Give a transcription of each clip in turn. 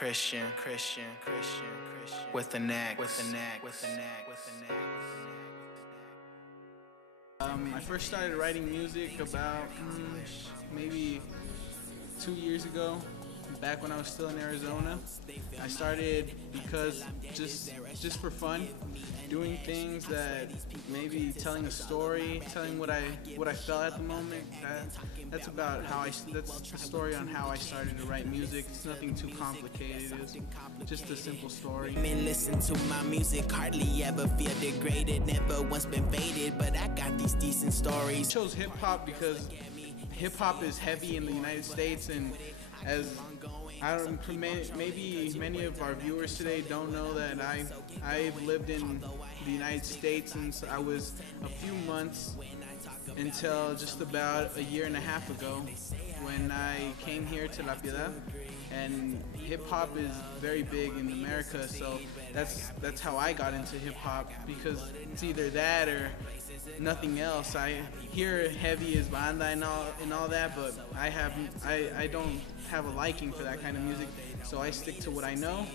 criXtian, with the neck. I first started writing music about maybe 2 years ago, back when I was still in Arizona. I started because just for fun, doing things that maybe telling a story, telling what I felt at the moment. That's about how that's the story on how I started to write music. It's nothing too complicated. It's just a simple story. Listen to my music, hardly ever feel degraded, never once been faded, but I got these decent stories. I chose hip hop because hip hop is heavy in the United States, and as maybe many of our viewers today don't know that I've lived in the United States since I was a few months until just about a year and a half ago when I came here to La Piedad. And hip hop is very big in America, so that's how I got into hip hop, because it's either that or nothing else. I hear heavy as banda and all that, but I don't have a liking for that kind of music, so I stick to what I know,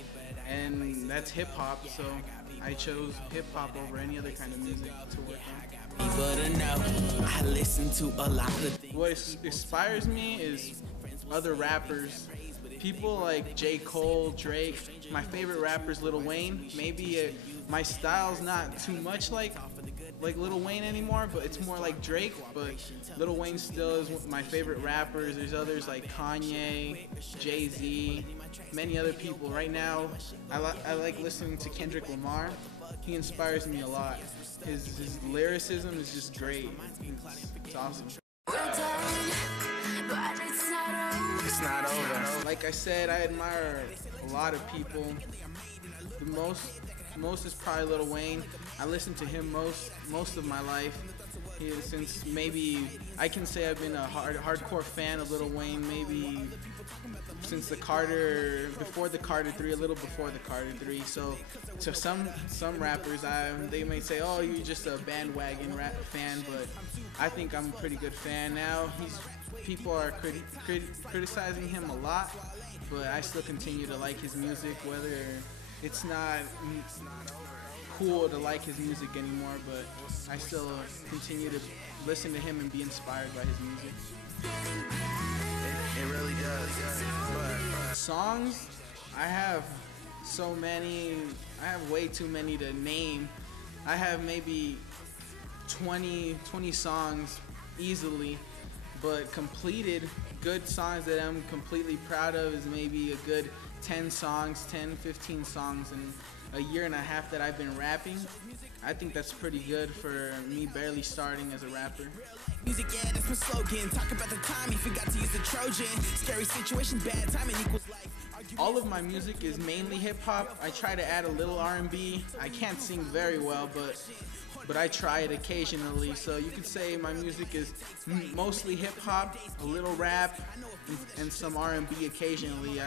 and that's hip hop. So I chose hip hop over any other kind of music to work on. I listen to a lot of things. What inspires me is other rappers. People like J. Cole, Drake. My favorite rapper is Lil Wayne. Maybe my style's not too much like Lil Wayne anymore, but it's more like Drake. But Lil Wayne still is one of my favorite rappers. There's others like Kanye, Jay-Z, many other people. Right now, I like listening to Kendrick Lamar. He inspires me a lot. His lyricism is just great. It's awesome. It's not over. Like I said, I admire a lot of people. The most is probably Lil Wayne. I listened to him most of my life. Since maybe I can say I've been a hardcore fan of Lil Wayne maybe since before the Carter 3, a little before the Carter 3. So to some rappers, they may say, oh, you're just a bandwagon rap fan, but I think I'm a pretty good fan now. People are criticizing him a lot, but I still continue to like his music, whether it's not cool to like his music anymore, but I still continue to listen to him and be inspired by his music. It really does. But Songs, I have so many. I have way too many to name. I have maybe 20 songs easily, but completed good songs that I'm completely proud of is maybe a good 10 songs, 10, 15 songs in a year and a half that I've been rapping. I think that's pretty good for me barely starting as a rapper. Music, yeah, that's my slogan. Talk about the time you forgot to use the Trojan. Scary situations, bad timing equals life. All of my music is mainly hip hop. I try to add a little R&B. I can't sing very well, but I try it occasionally. So you could say my music is mostly hip hop, a little rap, and some R&B occasionally.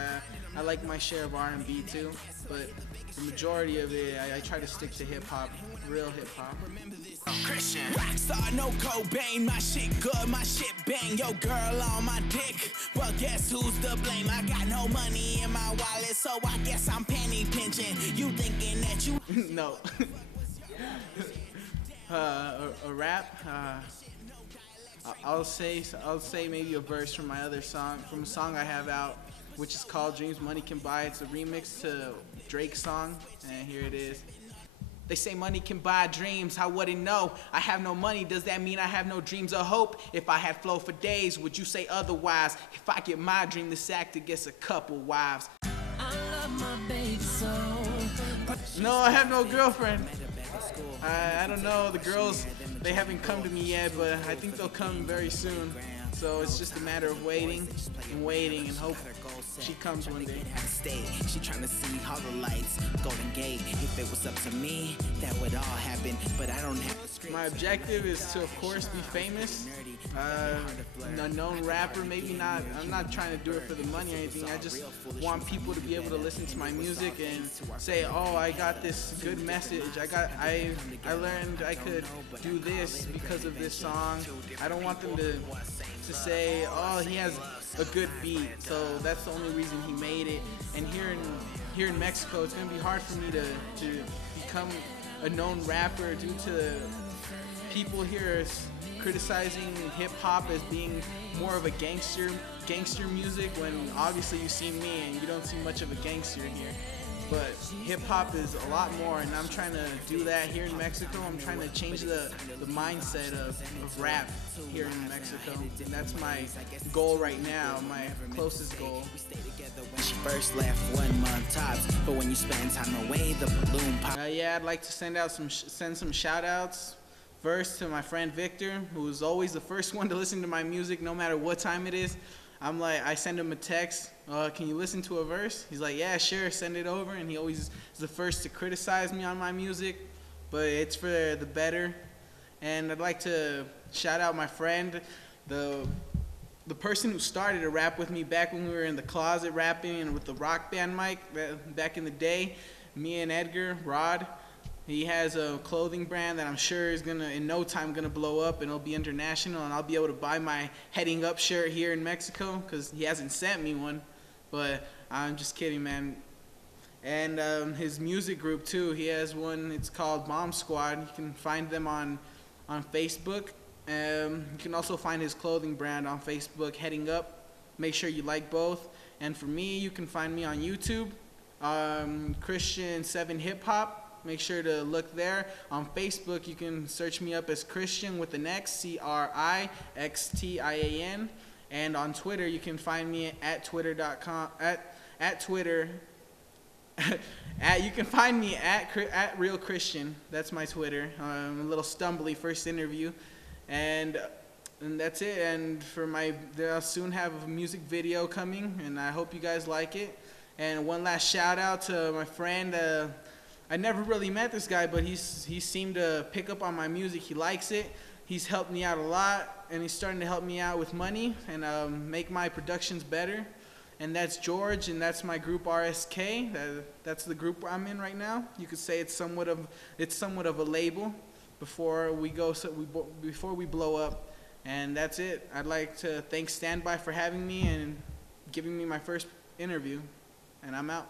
I like my share of R&B too, but the majority of it, I try to stick to hip hop, real hip hop. criXtian, rockstar, no Cobain. My shit good, my shit bang. Yo, girl on my dick. Well, guess who's to blame? I got no money in my wallet, so I guess I'm penny pinching. You thinking that you No. A rap. I'll say maybe a verse from my other song, from a song I have out, which is called Dreams Money Can Buy. It's a remix to Drake's song, and here it is. They say money can buy dreams, I wouldn't know. I have no money, does that mean I have no dreams or hope? If I had flow for days, would you say otherwise? If I get my dream, this actor gets a couple wives. I love my baby so. No, I have no girlfriend. I don't know, the girls, they haven't come to me yet, but I think they'll come very soon. So it's just a matter of waiting and hope she comes one day. She trying to see all the lights, Golden Gate. If it was up to me, that would all happen, but I don't have the script. My objective is to, of course, be famous. A known rapper, maybe not. I'm not trying to do it for the money or anything. I just want people to be able to listen to my music and say, oh, I got this good message. I learned I could do this because of this song. I don't want them to to say, oh, he has a good beat, so that's the only reason he made it. And here in Mexico, it's gonna be hard for me to become a known rapper due to people here criticizing hip hop as being more of a gangster music, when obviously you see me and you don't see much of a gangster here. But hip hop is a lot more, and I'm trying to do that here in Mexico. I'm trying to change the mindset of rap here in Mexico, and that's my goal right now, my closest goal. When she first left 1 month tops, but when you spend time away, the balloon pop. Yeah, I'd like to send some shout outs. First to my friend Victor, who's always the first one to listen to my music no matter what time it is. I send him a text, can you listen to a verse? He's like, yeah, sure, send it over. And he always is the first to criticize me on my music, but it's for the better. And I'd like to shout out my friend, the person who started to rap with me back when we were in the closet rapping and with the rock band mic back in the day, me and Edgar, Rod. He has a clothing brand that I'm sure is in no time gonna blow up, and it'll be international, and I'll be able to buy my Heading Up shirt here in Mexico, because he hasn't sent me one. But I'm just kidding, man. And his music group too, he has one, it's called Bomb Squad. You can find them on Facebook. You can also find his clothing brand on Facebook, Heading Up. Make sure you like both. And for me, you can find me on YouTube, criXtian 7 Hip Hop. Make sure to look there. On Facebook, you can search me up as criXtian with an X, CRIXTIAN. And on Twitter, you can find me at twitter.com, at Twitter. You can find me at criXtian. That's my Twitter. A little stumbly first interview. And that's it. And they'll soon have a music video coming, and I hope you guys like it. And one last shout out to my friend, I never really met this guy, but he seemed to pick up on my music. He likes it. He's helped me out a lot, and he's starting to help me out with money and make my productions better. And that's George, and that's my group RSK. That's the group I'm in right now. You could say it's somewhat of a label before we blow up. And that's it. I'd like to thank Standby for having me and giving me my first interview. And I'm out.